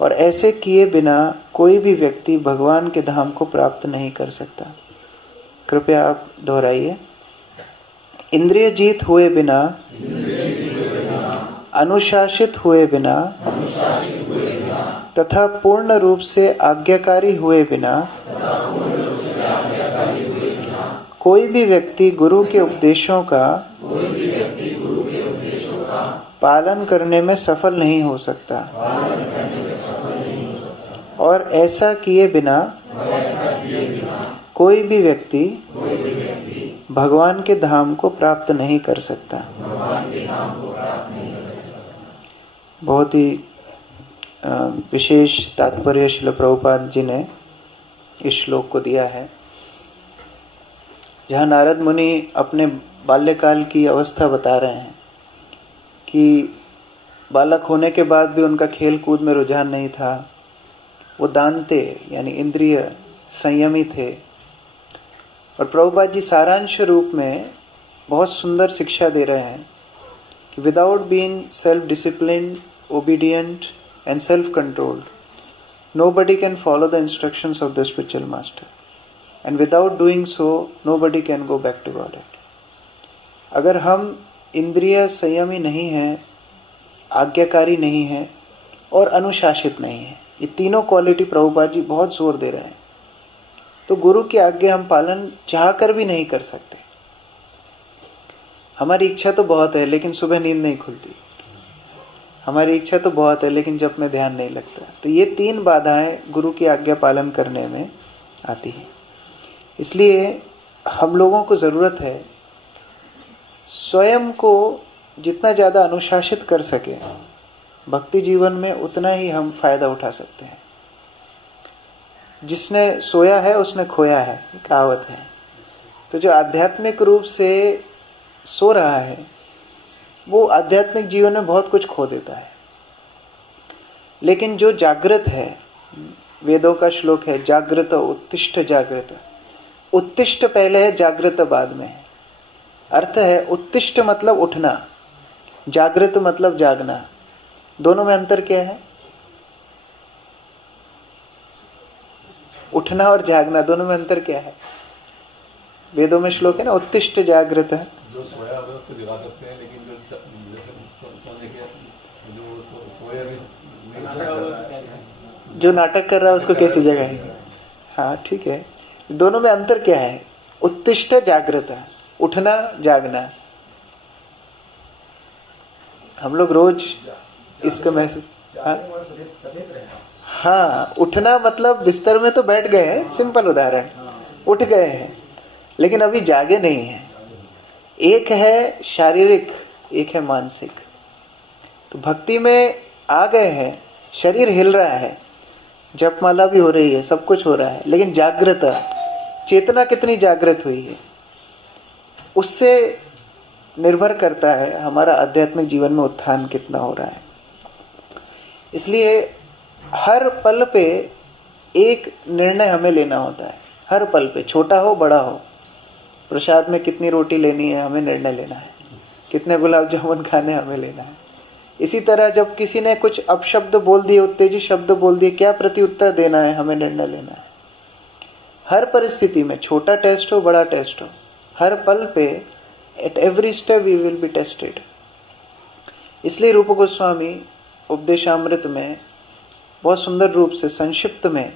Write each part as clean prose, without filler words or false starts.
और ऐसे किए बिना कोई भी व्यक्ति भगवान के धाम को प्राप्त नहीं कर सकता। कृपया आप दोहराइए। इंद्रिय जीत हुए बिना, अनुशासित हुए बिना तथा पूर्ण रूप से आज्ञाकारी हुए बिना कोई भी व्यक्ति गुरु के उपदेशों का पालन करने में सफल नहीं हो सकता। और ऐसा किए बिना कोई भी व्यक्ति भगवान के धाम को प्राप्त नहीं कर सकता। बहुत ही विशेष तात्पर्य श्रील प्रभुपाद जी ने इस श्लोक को दिया है, जहाँ नारद मुनि अपने बाल्यकाल की अवस्था बता रहे हैं कि बालक होने के बाद भी उनका खेल कूद में रुझान नहीं था। वो दानते यानी इंद्रिय संयमी थे। और प्रभुपाद जी सारांश रूप में बहुत सुंदर शिक्षा दे रहे हैं कि without being self disciplined, obedient and self controlled, nobody can follow the instructions of the spiritual master, and without doing so nobody can go back to Godhead. अगर हम इंद्रिय संयमी नहीं हैं, आज्ञाकारी नहीं हैं और अनुशासित नहीं हैं, ये तीनों क्वालिटी प्रभुपाद जी बहुत जोर दे रहे हैं, तो गुरु की आज्ञा हम पालन चाहकर भी नहीं कर सकते। हमारी इच्छा तो बहुत है लेकिन सुबह नींद नहीं खुलती, हमारी इच्छा तो बहुत है लेकिन जब में ध्यान नहीं लगता। तो ये तीन बाधाएं गुरु की आज्ञा पालन करने में आती हैं। इसलिए हम लोगों को जरूरत है स्वयं को जितना ज्यादा अनुशासित कर सके भक्ति जीवन में, उतना ही हम फायदा उठा सकते हैं। जिसने सोया है उसने खोया है, कहावत है। तो जो आध्यात्मिक रूप से सो रहा है वो आध्यात्मिक जीवन में बहुत कुछ खो देता है। लेकिन जो जागृत है, वेदों का श्लोक है जागृत उत्तिष्ठ जागृत, उत्तिष्ठ पहले है, जागृत बाद में है। अर्थ है उत्तिष्ठ मतलब उठना, जागृत मतलब जागना। दोनों में अंतर क्या है? उठना और जागना, दोनों में अंतर क्या है? वेदों में श्लोक है ना, उत्तिष्ठ जागृत है। जो सोया हुआ उसको जगा सकते हैं, लेकिन जो नाटक कर रहा है उसको कैसी जगह है? हाँ ठीक है। दोनों में अंतर क्या है? उत्तिष्ठ जागृत, उठना जागना। हम लोग रोज इसको महसूस, हाँ उठना मतलब बिस्तर में तो बैठ गए हैं, सिंपल उदाहरण, उठ गए हैं लेकिन अभी जागे नहीं हैं। एक है शारीरिक, एक है मानसिक। तो भक्ति में आ गए हैं, शरीर हिल रहा है, जपमाला भी हो रही है, सब कुछ हो रहा है, लेकिन जागृत चेतना कितनी जागृत हुई है उससे निर्भर करता है हमारा आध्यात्मिक जीवन में उत्थान कितना हो रहा है। इसलिए हर पल पे एक निर्णय हमें लेना होता है, हर पल पे, छोटा हो बड़ा हो। प्रसाद में कितनी रोटी लेनी है हमें निर्णय लेना है, कितने गुलाब जामुन खाने हमें लेना है। इसी तरह जब किसी ने कुछ अपशब्द बोल दिए, उत्तेजित शब्द बोल दिए, क्या प्रत्युत्तर देना है हमें निर्णय लेना है। हर परिस्थिति में, छोटा टेस्ट हो बड़ा टेस्ट हो, हर पल पे at every step we will be tested. इसलिए रूप गोस्वामी उपदेशामृत में बहुत सुंदर रूप से संक्षिप्त में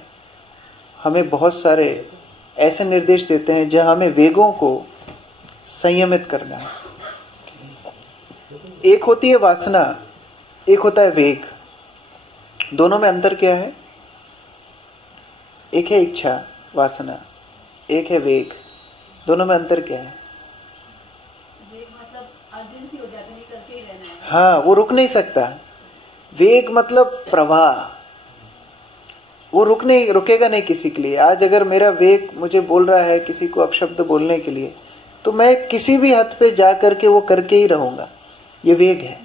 हमें बहुत सारे ऐसे निर्देश देते हैं जहां हमें वेगों को संयमित करना है। एक होती है वासना, एक होता है वेग। दोनों में अंतर क्या है? एक है इच्छा वासना, एक है वेग। दोनों में अंतर क्या है? वेग मतलब अर्जेंसी हो जाती है, करके ही रहना है। हाँ, वो रुक नहीं सकता। वेग मतलब प्रवाह, वो रुकेगा नहीं किसी के लिए। आज अगर मेरा वेग मुझे बोल रहा है किसी को अपशब्द बोलने के लिए, तो मैं किसी भी हद पे जा करके वो करके ही रहूंगा। ये वेग है।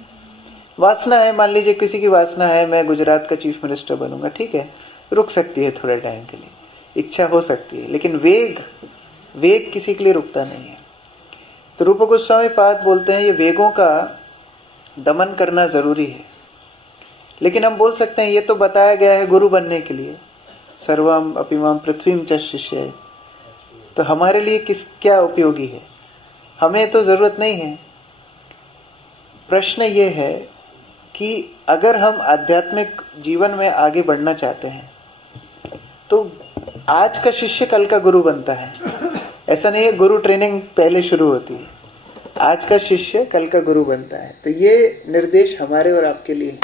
वासना है, मान लीजिए किसी की वासना है मैं गुजरात का चीफ मिनिस्टर बनूंगा, ठीक है, रुक सकती है थोड़े टाइम के लिए, इच्छा हो सकती है, लेकिन वेग किसी के लिए रुकता नहीं है। तो रूप गोस्वामी पाद बोलते हैं ये वेगों का दमन करना जरूरी है। लेकिन हम बोल सकते हैं ये तो बताया गया है गुरु बनने के लिए, सर्वम अपिमाम पृथ्वीम च शिष्य, तो हमारे लिए क्या उपयोगी है? हमें तो जरूरत नहीं है। प्रश्न ये है कि अगर हम आध्यात्मिक जीवन में आगे बढ़ना चाहते हैं तो आज का शिष्य कल का गुरु बनता है। ऐसा नहीं है गुरु ट्रेनिंग पहले शुरू होती है, आज का शिष्य कल का गुरु बनता है। तो ये निर्देश हमारे और आपके लिए है।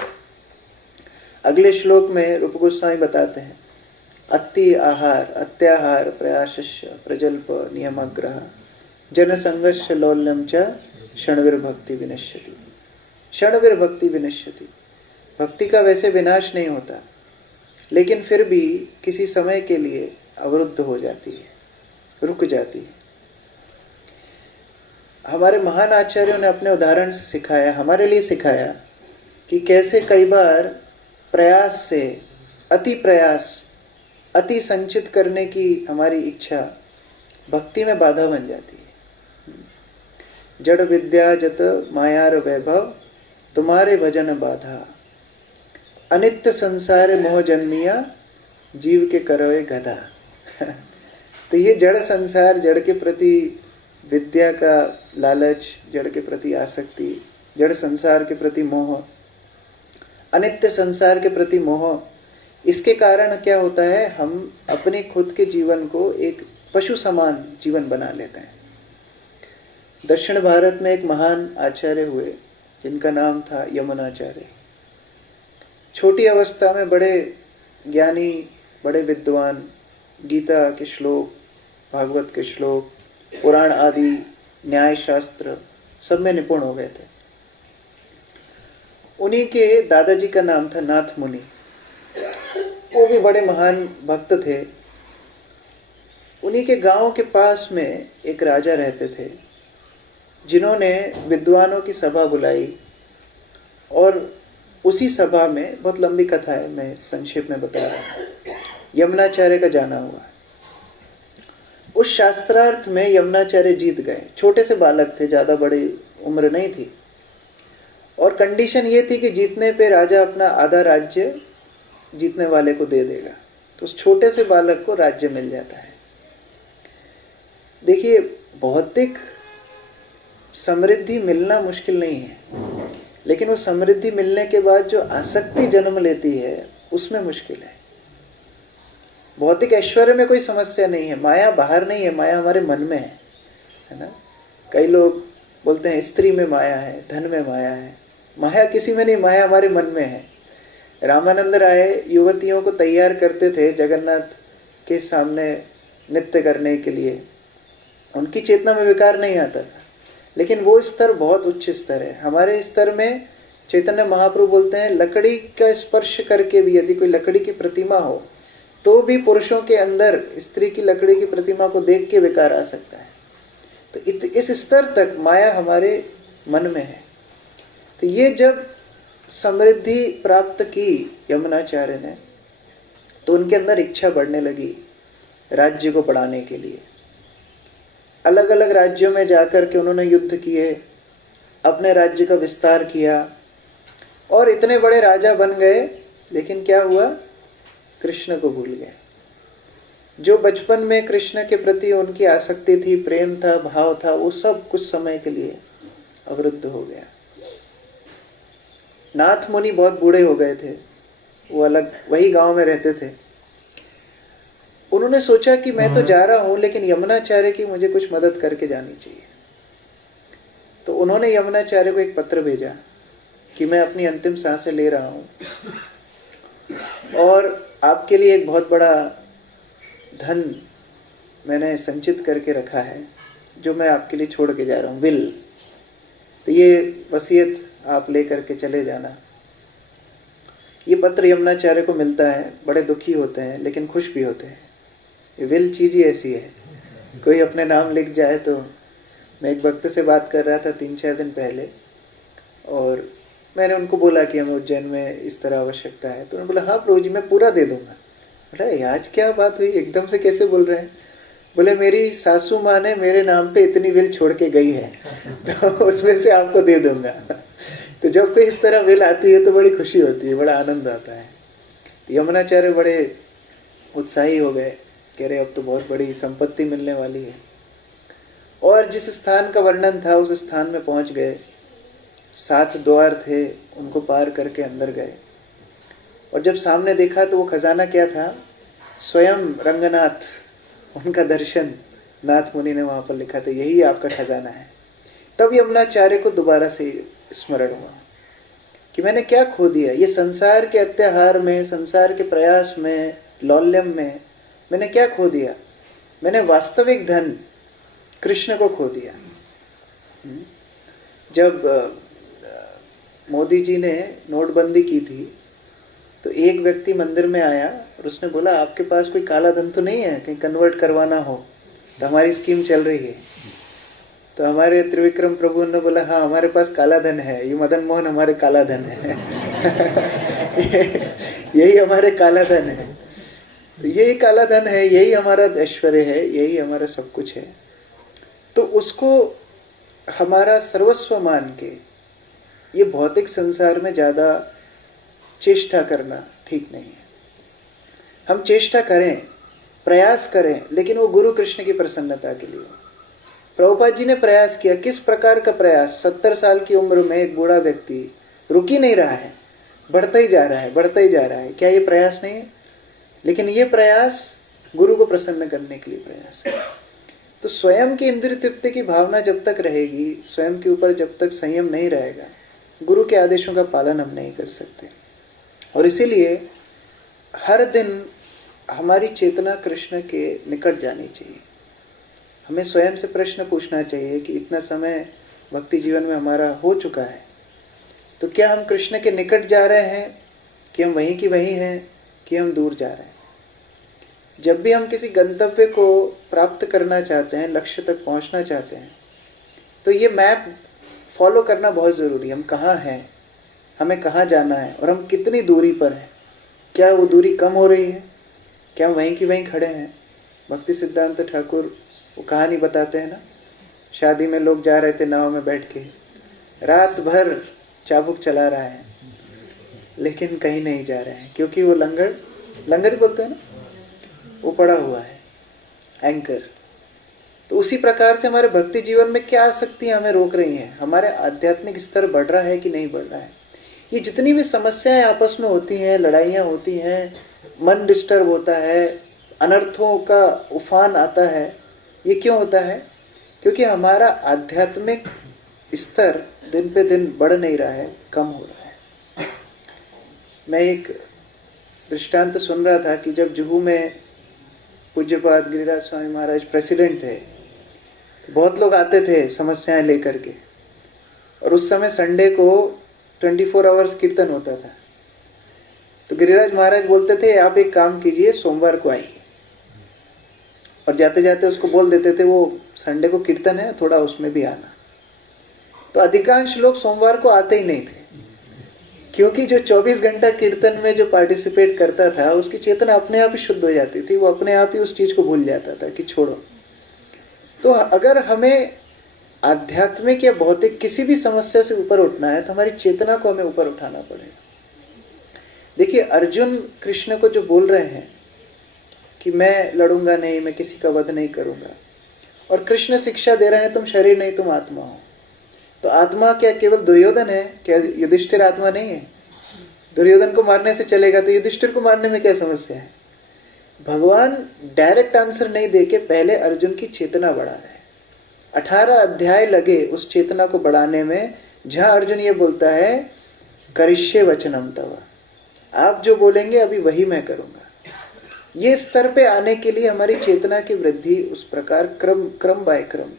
अगले श्लोक में रूप गोस्वामी बताते हैं, अति आहार अत्याहार प्रयासस्य प्रजल्प नियमग्रह जन संगस्य लौल्यम च क्षणवीर भक्ति विनश्यति। क्षणवीर भक्ति विनश्यति, भक्ति का वैसे विनाश नहीं होता, लेकिन फिर भी किसी समय के लिए अवरुद्ध हो जाती है, रुक जाती है। हमारे महान आचार्यों ने अपने उदाहरण से सिखाया, हमारे लिए सिखाया कि कैसे कई बार प्रयास से, अति प्रयास, अति संचित करने की हमारी इच्छा भक्ति में बाधा बन जाती है। जड़ विद्या जत मायार वैभव तुम्हारे भजन बाधा, अनित्य संसार मोह जन्मिया जीव के करोए गधा। तो ये जड़ संसार, जड़ के प्रति विद्या का लालच, जड़ के प्रति आसक्ति, जड़ संसार के प्रति मोह, अनित्य संसार के प्रति मोह, इसके कारण क्या होता है, हम अपने खुद के जीवन को एक पशु समान जीवन बना लेते हैं। दक्षिण भारत में एक महान आचार्य हुए जिनका नाम था यमुनाचार्य। छोटी अवस्था में बड़े ज्ञानी, बड़े विद्वान, गीता के श्लोक, भागवत के श्लोक, पुराण आदि, न्याय शास्त्र सब में निपुण हो गए थे। उन्हीं के दादाजी का नाम था नाथ मुनि। वो भी बड़े महान भक्त थे। उन्हीं के गांव के पास में एक राजा रहते थे जिन्होंने विद्वानों की सभा बुलाई, और उसी सभा में, बहुत लंबी कथा है, मैं संक्षेप में बता रहा हूं, यमुनाचार्य का जाना हुआ। उस शास्त्रार्थ में यमुनाचार्य जीत गए। छोटे से बालक थे, ज्यादा बड़ी उम्र नहीं थी, और कंडीशन ये थी कि जीतने पे राजा अपना आधा राज्य जीतने वाले को दे देगा। तो उस छोटे से बालक को राज्य मिल जाता है। देखिए, भौतिक समृद्धि मिलना मुश्किल नहीं है, लेकिन वो समृद्धि मिलने के बाद जो आसक्ति जन्म लेती है उसमें मुश्किल है। भौतिक ऐश्वर्य में कोई समस्या नहीं है, माया बाहर नहीं है, माया हमारे मन में है ना। कई लोग बोलते हैं स्त्री में माया है, धन में माया है। माया किसी में नहीं, माया हमारे मन में है। रामानंद राय युवतियों को तैयार करते थे जगन्नाथ के सामने नृत्य करने के लिए। उनकी चेतना में विकार नहीं आता था, लेकिन वो स्तर बहुत उच्च स्तर है। हमारे स्तर में चैतन्य महाप्रभु बोलते हैं, लकड़ी का स्पर्श करके भी यदि कोई लकड़ी की प्रतिमा हो तो भी पुरुषों के अंदर स्त्री की लकड़ी की प्रतिमा को देख के विकार आ सकता है। तो इस स्तर तक माया हमारे मन में है। तो ये जब समृद्धि प्राप्त की यमुनाचार्य ने, तो उनके अंदर इच्छा बढ़ने लगी राज्य को बढ़ाने के लिए। अलग अलग राज्यों में जाकर के उन्होंने युद्ध किए, अपने राज्य का विस्तार किया, और इतने बड़े राजा बन गए। लेकिन क्या हुआ, कृष्ण को भूल गए। जो बचपन में कृष्ण के प्रति उनकी आसक्ति थी, प्रेम था, भाव था, वो सब कुछ समय के लिए अवरुद्ध हो गया। नाथ मुनि बहुत बूढ़े हो गए थे, वो अलग वही गांव में रहते थे। उन्होंने सोचा कि मैं तो जा रहा हूं, लेकिन यमुनाचार्य की मुझे कुछ मदद करके जानी चाहिए। तो उन्होंने यमुनाचार्य को एक पत्र भेजा कि मैं अपनी अंतिम सांसें ले रहा हूं, और आपके लिए एक बहुत बड़ा धन मैंने संचित करके रखा है, जो मैं आपके लिए छोड़ के जा रहा हूं, विल। तो ये वसीयत आप लेकर के चले जाना। ये पत्र यमुनाचार्य को मिलता है, बड़े दुखी होते हैं लेकिन खुश भी होते हैं। ये विल चीज ही ऐसी है, कोई अपने नाम लिख जाए तो। मैं एक भक्त से बात कर रहा था 3-4 दिन पहले, और मैंने उनको बोला कि हमें उज्जैन में इस तरह आवश्यकता है। तो उन्होंने बोला हाँ प्रभु जी मैं पूरा दे दूंगा। बोला आज क्या बात हुई, एकदम से कैसे बोल रहे हैं? बोले मेरी सासू माँ ने मेरे नाम पे इतनी विल छोड़ के गई है, तो उसमें से आपको दे दूंगा। तो जब कोई इस तरह वेल आती है तो बड़ी खुशी होती है, बड़ा आनंद आता है। तो यमुनाचार्य बड़े उत्साही हो गए, कह रहे अब तो बहुत बड़ी संपत्ति मिलने वाली है। और जिस स्थान का वर्णन था उस स्थान में पहुंच गए। 7 द्वार थे, उनको पार करके अंदर गए। और जब सामने देखा तो वो खजाना क्या था? स्वयं रंगनाथ, उनका दर्शन नाथ मुनि ने वहां पर लिखा था, यही आपका खजाना है। तब यमुनाचार्य को दोबारा से स्मरण हुआ कि मैंने क्या खो दिया। ये संसार के अत्याहार में, संसार के प्रयास में, लौल्यम में मैंने क्या खो दिया? मैंने वास्तविक धन कृष्ण को खो दिया। जब मोदी जी ने नोटबंदी की थी तो एक व्यक्ति मंदिर में आया और उसने बोला आपके पास कोई काला धन तो नहीं है, कहीं कन्वर्ट करवाना हो तो हमारी स्कीम चल रही है। तो हमारे त्रिविक्रम प्रभु ने बोला हाँ हमारे पास काला धन है, ये मदन मोहन हमारे काला धन है। यही हमारे काला धन है। तो यही काला धन है, यही हमारा ऐश्वर्य है, यही हमारा सब कुछ है। तो उसको हमारा सर्वस्व मान के ये भौतिक संसार में ज्यादा चेष्टा करना ठीक नहीं है। हम चेष्टा करें, प्रयास करें, लेकिन वो गुरु कृष्ण की प्रसन्नता के लिए। प्रभुपाद जी ने प्रयास किया। किस प्रकार का प्रयास? 70 साल की उम्र में एक बूढ़ा व्यक्ति रुक ही नहीं रहा है, बढ़ता ही जा रहा है, बढ़ता ही जा रहा है। क्या ये प्रयास नहीं है? लेकिन ये प्रयास गुरु को प्रसन्न करने के लिए प्रयास है। तो स्वयं की इंद्रिय तृप्ति की भावना जब तक रहेगी, स्वयं के ऊपर जब तक संयम नहीं रहेगा, गुरु के आदेशों का पालन हम नहीं कर सकते। और इसीलिए हर दिन हमारी चेतना कृष्ण के निकट जानी चाहिए। हमें स्वयं से प्रश्न पूछना चाहिए कि इतना समय भक्ति जीवन में हमारा हो चुका है, तो क्या हम कृष्ण के निकट जा रहे हैं कि हम वहीं की वहीं हैं कि हम दूर जा रहे हैं? जब भी हम किसी गंतव्य को प्राप्त करना चाहते हैं, लक्ष्य तक पहुंचना चाहते हैं, तो ये मैप फॉलो करना बहुत जरूरी है। हम कहाँ हैं, हमें कहाँ जाना है और हम कितनी दूरी पर हैं। क्या वो दूरी कम हो रही है? क्या हम वहीं की वहीं खड़े हैं? भक्ति सिद्धांत ठाकुर वो कहानी बताते हैं ना, शादी में लोग जा रहे थे नाव में बैठ के, रात भर चाबुक चला रहा है लेकिन कहीं नहीं जा रहे हैं, क्योंकि वो लंगर बोलते हैं ना, वो पड़ा हुआ है एंकर। तो उसी प्रकार से हमारे भक्ति जीवन में क्या आसक्तियां हमें रोक रही हैं? हमारे आध्यात्मिक स्तर बढ़ रहा है कि नहीं बढ़ रहा है? ये जितनी भी समस्याएं आपस में होती हैं, लड़ाइयां होती हैं, मन डिस्टर्ब होता है, अनर्थों का उफान आता है, ये क्यों होता है? क्योंकि हमारा आध्यात्मिक स्तर दिन पे दिन बढ़ नहीं रहा है, कम हो रहा है। मैं एक दृष्टांत सुन रहा था कि जब जुहू में पूज्यपाद गिरिराज स्वामी महाराज प्रेसिडेंट थे तो बहुत लोग आते थे समस्याएं लेकर के, और उस समय संडे को 24 आवर्स कीर्तन होता था। तो गिरिराज महाराज बोलते थे आप एक काम कीजिए, सोमवार को आइए, और जाते जाते उसको बोल देते थे वो संडे को कीर्तन है, थोड़ा उसमें भी आना। तो अधिकांश लोग सोमवार को आते ही नहीं थे, क्योंकि जो 24 घंटा कीर्तन में जो पार्टिसिपेट करता था उसकी चेतना अपने आप ही शुद्ध हो जाती थी, वो अपने आप ही उस चीज को भूल जाता था कि छोड़ो। तो अगर हमें आध्यात्मिक या भौतिक किसी भी समस्या से ऊपर उठना है तो हमारी चेतना को हमें ऊपर उठाना पड़ेगा। देखिए अर्जुन कृष्ण को जो बोल रहे हैं कि मैं लड़ूंगा नहीं, मैं किसी का वध नहीं करूंगा, और कृष्ण शिक्षा दे रहे हैं तुम शरीर नहीं तुम आत्मा हो। तो आत्मा क्या केवल दुर्योधन है? क्या युधिष्ठिर आत्मा नहीं है? दुर्योधन को मारने से चलेगा तो युधिष्ठिर को मारने में क्या समस्या है? भगवान डायरेक्ट आंसर नहीं देके पहले अर्जुन की चेतना बढ़ा रहे हैं। 18 अध्याय लगे उस चेतना को बढ़ाने में, जहां अर्जुन ये बोलता है करिष्ये वचनम तव, आप जो बोलेंगे अभी वही मैं करूंगा। ये स्तर पे आने के लिए हमारी चेतना की वृद्धि उस प्रकार क्रम बाय क्रम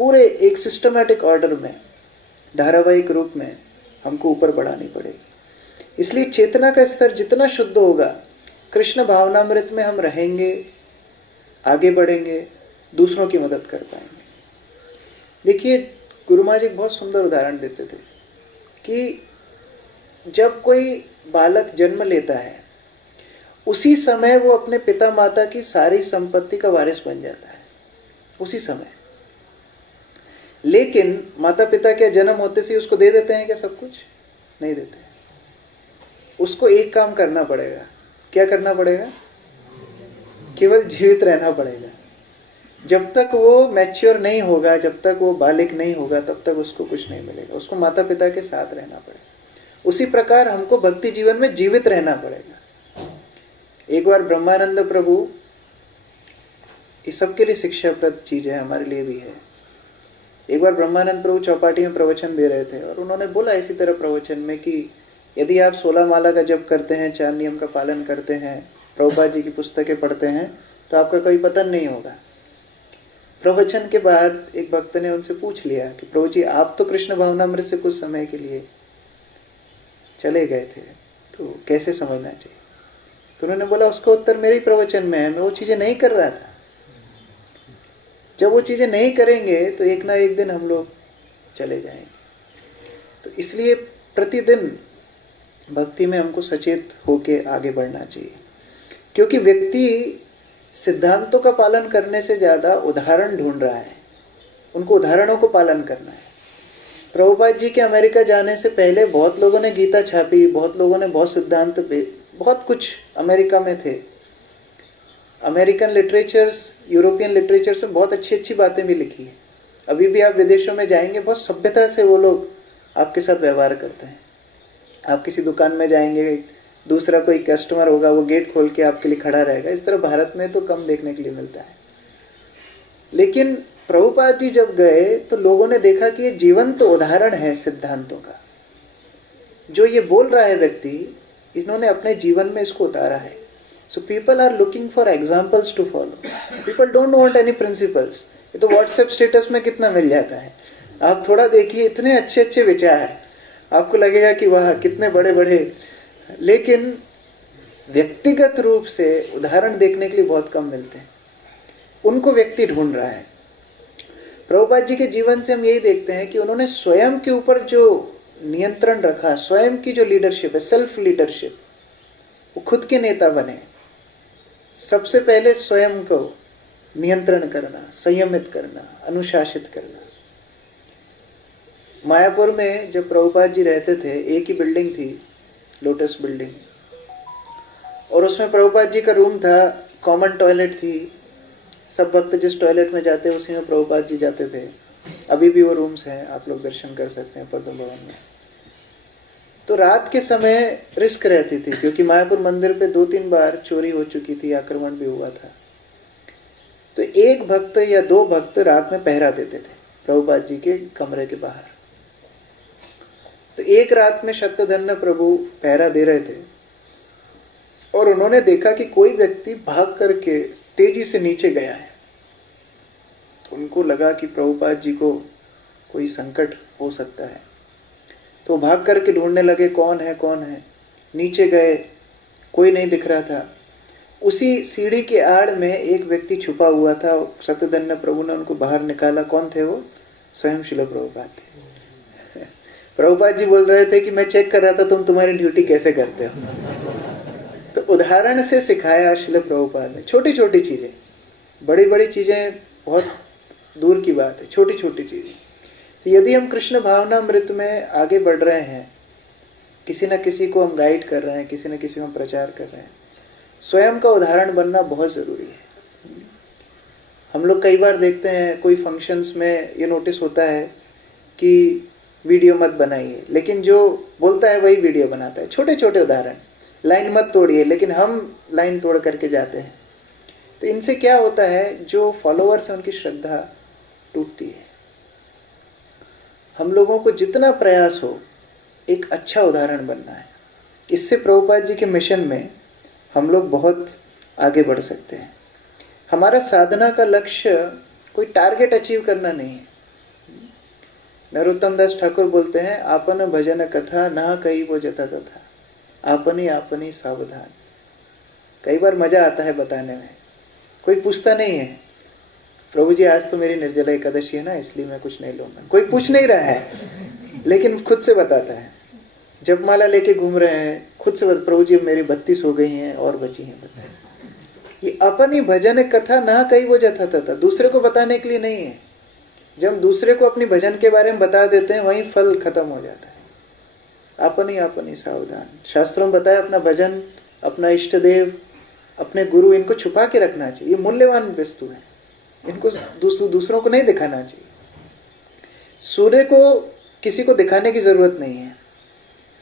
पूरे एक सिस्टमैटिक ऑर्डर में, धारावाहिक रूप में हमको ऊपर बढ़ानी पड़ेगी। इसलिए चेतना का स्तर जितना शुद्ध होगा, कृष्ण भावनामृत में हम रहेंगे, आगे बढ़ेंगे, दूसरों की मदद कर पाएंगे। देखिए गुरु महाराज एक बहुत सुंदर उदाहरण देते थे कि जब कोई बालक जन्म लेता है उसी समय वो अपने पिता माता की सारी संपत्ति का वारिस बन जाता है, उसी समय। लेकिन माता पिता के जन्म होते से उसको दे देते हैं क्या सब कुछ? नहीं देते। उसको एक काम करना पड़ेगा। क्या करना पड़ेगा? केवल जीवित रहना पड़ेगा। जब तक वो मैच्योर नहीं होगा, जब तक वो बालिक नहीं होगा, तब तक उसको कुछ नहीं मिलेगा। उसको माता पिता के साथ रहना पड़ेगा। उसी प्रकार हमको भक्ति जीवन में जीवित रहना पड़ेगा। एक बार ब्रह्मानंद प्रभु, ये सबके लिए शिक्षाप्रद चीज है, हमारे लिए भी है। एक बार ब्रह्मानंद प्रभु चौपाटी में प्रवचन दे रहे थे और उन्होंने बोला इसी तरह प्रवचन में कि यदि आप 16 माला का जप करते हैं, 4 नियम का पालन करते हैं, प्रभुपाद जी की पुस्तकें पढ़ते हैं, तो आपका कोई पतन नहीं होगा। प्रवचन के बाद एक भक्त ने उनसे पूछ लिया कि प्रभु जी, आप तो कृष्ण भावनामृत से कुछ समय के लिए चले गए थे, तो कैसे समझना चाहिए? तो उन्होंने बोला उसका उत्तर मेरे ही प्रवचन में है, मैं वो चीजें नहीं कर रहा था। जब वो चीजें नहीं करेंगे तो एक ना एक दिन हम लोग चले जाएंगे। तो इसलिए प्रतिदिन भक्ति में हमको सचेत होके आगे बढ़ना चाहिए, क्योंकि व्यक्ति सिद्धांतों का पालन करने से ज्यादा उदाहरण ढूंढ रहा है। उनको उदाहरणों को पालन करना है। प्रभुपाद जी के अमेरिका जाने से पहले बहुत लोगों ने गीता छापी, बहुत लोगों ने बहुत सिद्धांत पे बहुत कुछ अमेरिका में थे। अमेरिकन लिटरेचर्स, यूरोपियन लिटरेचर्स में बहुत अच्छी अच्छी बातें भी लिखी है। अभी भी आप विदेशों में जाएंगे, बहुत सभ्यता से वो लोग आपके साथ व्यवहार करते हैं। आप किसी दुकान में जाएंगे, दूसरा कोई कस्टमर होगा, वो गेट खोल के आपके लिए खड़ा रहेगा। इस तरह भारत में तो कम देखने के लिए मिलता है। लेकिन प्रभुपाद जी जब गए तो लोगों ने देखा कि ये जीवंत उदाहरण है सिद्धांतों का। जो ये बोल रहा है व्यक्ति, इन्होंने अपने जीवन में इसको उतारा है। So people are looking for examples to follow. People don't want any principles. ये तो व्हाट्सएप स्टेटस में कितना मिल जाता है। आप थोड़ा देखिए, इतने अच्छे अच्छे विचार, आपको लगेगा कि वाह कितने बड़े बड़े, लेकिन व्यक्तिगत रूप से उदाहरण देखने के लिए बहुत कम मिलते हैं। उनको व्यक्ति ढूंढ रहा है। प्रभुपाद जी के जीवन से हम यही देखते हैं कि उन्होंने स्वयं के ऊपर जो नियंत्रण रखा, स्वयं की जो लीडरशिप है, सेल्फ लीडरशिप, वो खुद के नेता बने। सबसे पहले स्वयं को नियंत्रण करना, संयमित करना, अनुशासित करना। मायापुर में जब प्रभुपाद जी रहते थे, एक ही बिल्डिंग थी, लोटस बिल्डिंग, और उसमें प्रभुपाद जी का रूम था, कॉमन टॉयलेट थी। सब भक्त जिस टॉयलेट में जाते उसी में प्रभुपाद जी जाते थे। अभी भी वो रूम्स हैं, आप लोग दर्शन कर सकते हैं पद्म भवन में। तो रात के समय रिस्क रहती थी, क्योंकि मायापुर मंदिर पे 2-3 बार चोरी हो चुकी थी, आक्रमण भी हुआ था। तो एक भक्त या 2 भक्त रात में पहरा देते थे प्रभुपाद जी के कमरे के बाहर। तो एक रात में शतधन्य प्रभु पहरा दे रहे थे और उन्होंने देखा कि कोई व्यक्ति भाग करके तेजी से नीचे गया है। तो उनको लगा कि प्रभुपाद जी को कोई संकट हो सकता है, तो भाग करके ढूंढने लगे कौन है कौन है। नीचे गए, कोई नहीं दिख रहा था। उसी सीढ़ी के आड़ में एक व्यक्ति छुपा हुआ था। शतधन्य प्रभु ने उनको बाहर निकाला। कौन थे वो? स्वयं श्रील प्रभुपाद थे। प्रभुपाद जी बोल रहे थे कि मैं चेक कर रहा था तुम तुम्हारी ड्यूटी कैसे करते हो। तो उदाहरण से सिखाया श्रील प्रभुपाद ने। छोटी छोटी चीजें, बड़ी बड़ी चीजें बहुत दूर की बात है, छोटी छोटी चीजें। तो यदि हम कृष्ण भावनामृत में आगे बढ़ रहे हैं, किसी न किसी को हम गाइड कर रहे हैं, किसी न किसी को हम प्रचार कर रहे हैं, स्वयं का उदाहरण बनना बहुत जरूरी है। हम लोग कई बार देखते हैं कोई फंक्शंस में ये नोटिस होता है कि वीडियो मत बनाइए, लेकिन जो बोलता है वही वीडियो बनाता है। छोटे छोटे उदाहरण, लाइन मत तोड़िए, लेकिन हम लाइन तोड़ करके जाते हैं। तो इनसे क्या होता है, जो फॉलोअर्स हैं उनकी श्रद्धा टूटती है। हम लोगों को जितना प्रयास हो एक अच्छा उदाहरण बनना है। इससे प्रभुपाद जी के मिशन में हम लोग बहुत आगे बढ़ सकते हैं। हमारा साधना का लक्ष्य कोई टारगेट अचीव करना नहीं है। नरोत्तम दास ठाकुर बोलते हैं, आपन भजन कथा ना कही वो जता तथा, आपनी सावधान। कई बार मजा आता है बताने में। कोई पूछता नहीं है, प्रभु जी आज तो मेरी निर्जला एकादशी है ना, इसलिए मैं कुछ नहीं लूंगा। कोई पूछ नहीं रहा है, लेकिन खुद से बताता है। जपमाला लेके घूम रहे हैं, खुद से प्रभु जी मेरी 32 हो गई हैं और बची हैं। बताए ये अपनी भजन कथा ना कहीं वो जथा था, दूसरे को बताने के लिए नहीं है। जब हम दूसरे को अपनी भजन के बारे में बता देते हैं वहीं फल खत्म हो जाता है। आपन ही सावधान। शास्त्रों में बताया अपना भजन, अपना इष्ट देव, अपने गुरु, इनको छुपा के रखना चाहिए। ये मूल्यवान वस्तु है, इनको दूसरों को नहीं दिखाना चाहिए। सूर्य को किसी को दिखाने की जरूरत नहीं है।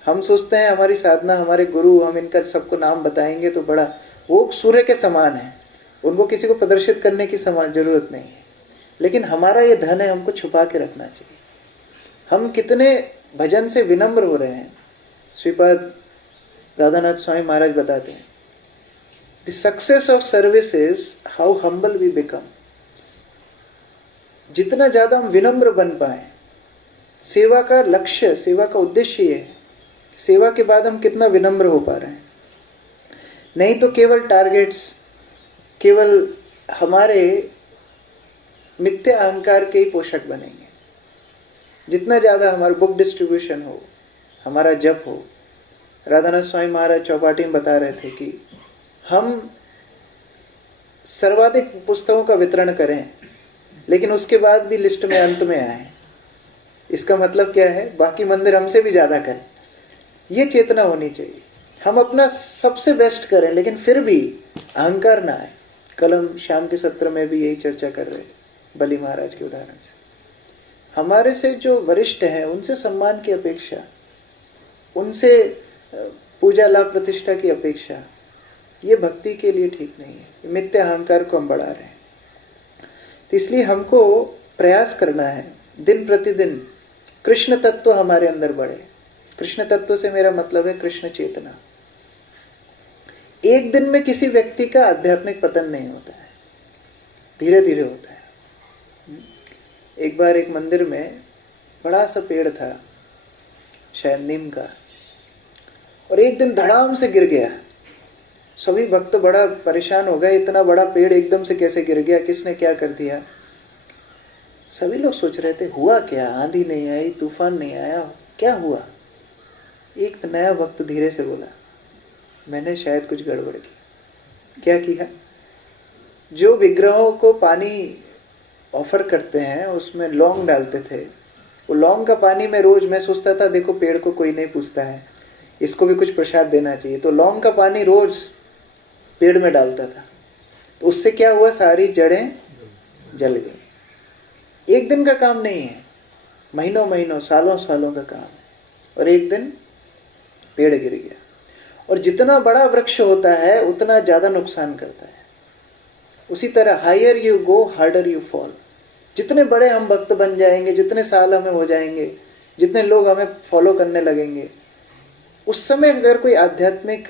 हम सोचते हैं हमारी साधना, हमारे गुरु, हम इनका सबको नाम बताएंगे तो बड़ा, वो सूर्य के समान है, उनको किसी को प्रदर्शित करने की समान जरूरत नहीं है। लेकिन हमारा ये धन है, हमको छुपा के रखना चाहिए। हम कितने भजन से विनम्र हो रहे हैं। श्रीपाद राधानाथ स्वामी महाराज बताते हैं, the success of service is how humble we become. जितना ज्यादा हम विनम्र बन पाए, सेवा का लक्ष्य, सेवा का उद्देश्य ये है, सेवा के बाद हम कितना विनम्र हो पा रहे हैं। नहीं तो केवल टारगेट्स, केवल हमारे मिथ्या अहंकार के ही पोषक बनेंगे। जितना ज्यादा हमारा बुक डिस्ट्रीब्यूशन हो, हमारा जप हो। राधानाथ स्वामी महाराज चौपाटी में बता रहे थे कि हम सर्वाधिक पुस्तकों का वितरण करें, लेकिन उसके बाद भी लिस्ट में अंत में आए। इसका मतलब क्या है? बाकी मंदिर हमसे भी ज्यादा करें। ये चेतना होनी चाहिए। हम अपना सबसे बेस्ट करें, लेकिन फिर भी अहंकार ना आए। कल हम शाम के सत्र में भी यही चर्चा कर रहे थे, बलि महाराज के उदाहरण से। हमारे से जो वरिष्ठ हैं उनसे सम्मान की अपेक्षा, उनसे पूजा लाभ प्रतिष्ठा की अपेक्षा, ये भक्ति के लिए ठीक नहीं है। मिथ्या अहंकार को हम बढ़ा रहे हैं। तो इसलिए हमको प्रयास करना है दिन प्रतिदिन कृष्ण तत्व हमारे अंदर बढ़े। कृष्ण तत्व से मेरा मतलब है कृष्ण चेतना। एक दिन में किसी व्यक्ति का आध्यात्मिक पतन नहीं होता है, धीरे धीरे होता है। एक बार एक मंदिर में बड़ा सा पेड़ था, शायद नीम का, और एक दिन धड़ाम से गिर गया। सभी भक्त बड़ा परेशान हो गए, इतना बड़ा पेड़ एकदम से कैसे गिर गया, किसने क्या कर दिया। सभी लोग सोच रहे थे हुआ क्या, आंधी नहीं आई, तूफान नहीं आया, क्या हुआ। एक नया भक्त धीरे से बोला, मैंने शायद कुछ गड़बड़ की। क्या किया? जो विग्रहों को पानी ऑफर करते हैं उसमें लौंग डालते थे। वो लौंग का पानी में रोज मैं सोचता था, देखो पेड़ को कोई नहीं पूछता है, इसको भी कुछ प्रसाद देना चाहिए, तो लौंग का पानी रोज पेड़ में डालता था। तो उससे क्या हुआ, सारी जड़ें जल गई। एक दिन का काम नहीं है, महीनों महीनों, सालों सालों का काम है। और एक दिन पेड़ गिर गया। और जितना बड़ा वृक्ष होता है उतना ज्यादा नुकसान करता है। उसी तरह higher you go harder you fall. जितने बड़े हम भक्त बन जाएंगे, जितने साल हमें हो जाएंगे, जितने लोग हमें फॉलो करने लगेंगे, उस समय अगर कोई आध्यात्मिक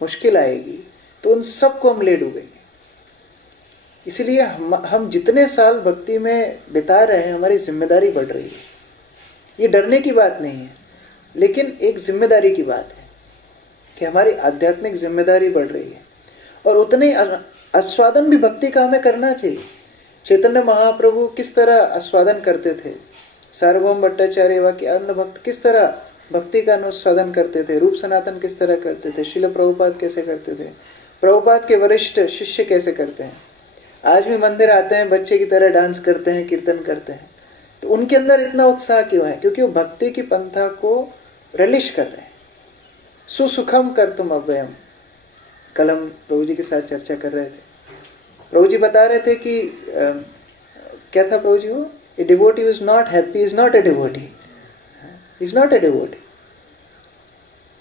मुश्किल आएगी तो उन सबको हम ले डूबेंगे। इसलिए हम जितने साल भक्ति में बिता रहे हैं, हमारी जिम्मेदारी बढ़ रही है। ये डरने की बात नहीं है, लेकिन एक जिम्मेदारी की बात है कि हमारी आध्यात्मिक जिम्मेदारी बढ़ रही है। और उतने आस्वादन भी भक्ति का हमें करना चाहिए। चैतन्य महाप्रभु किस तरह आस्वादन करते थे, सार्वभौम भट्टाचार्य व के अन्य भक्त किस तरह भक्ति का अनुस्वादन करते थे, रूप सनातन किस तरह करते थे, श्रील प्रभुपाद कैसे करते थे, प्रभुपाद के वरिष्ठ शिष्य कैसे करते हैं। आज भी मंदिर आते हैं, बच्चे की तरह डांस करते हैं, कीर्तन करते हैं। तो उनके अंदर इतना उत्साह क्यों है? क्योंकि वो भक्ति की पंथा को रिलिश कर रहे हैं। सुसुखम कर तुम अव्ययम। कल हम प्रभु जी के साथ चर्चा कर रहे थे। प्रभु जी बता रहे थे कि क्या था प्रभु जी, वो a devotee is not happy is not a devotee, is not a devotee.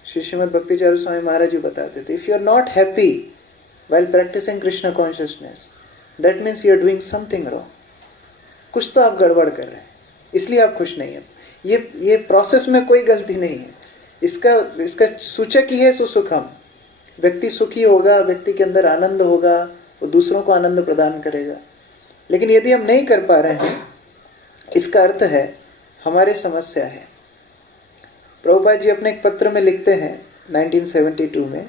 Shri Shrimad Bhakticharya Swami Maharaj ji बताते थे, if you are not happy while practicing Krishna consciousness, that means you are doing something wrong. कुछ तो आप गड़बड़ कर रहे हैं, इसलिए आप खुश नहीं हैं। ये प्रोसेस में कोई गलती नहीं है। इसका सूचक ही है सुसुखम। व्यक्ति सुखी होगा, व्यक्ति के अंदर आनंद होगा, वो दूसरों को आनंद प्रदान करेगा। लेकिन यदि हम नहीं कर पा रहे हैं, इसका अर्थ है हमारे समस्या है। प्रभुपाद जी अपने एक पत्र में लिखते हैं 1972 में,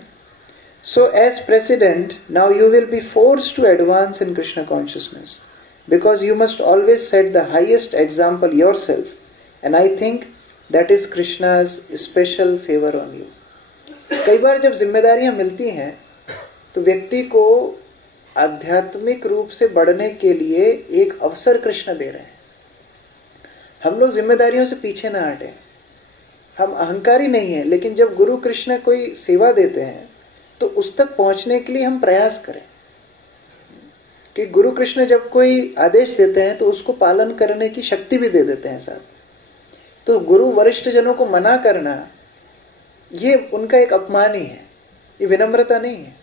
So as president, now you will be forced to advance in Krishna consciousness because you must always set the highest example yourself, and I think that is Krishna's special favor on you. कई बार जब जिम्मेदारियां मिलती हैं तो व्यक्ति को आध्यात्मिक रूप से बढ़ने के लिए एक अवसर कृष्ण दे रहे हैं। हम लोग जिम्मेदारियों से पीछे ना हटे। हम अहंकारी नहीं है, लेकिन जब गुरु कृष्ण कोई सेवा देते हैं तो उस तक पहुंचने के लिए हम प्रयास करें कि गुरु कृष्ण जब कोई आदेश देते हैं तो उसको पालन करने की शक्ति भी दे देते हैं साथ। तो गुरु वरिष्ठ जनों को मना करना ये उनका एक अपमान ही है, ये विनम्रता नहीं है।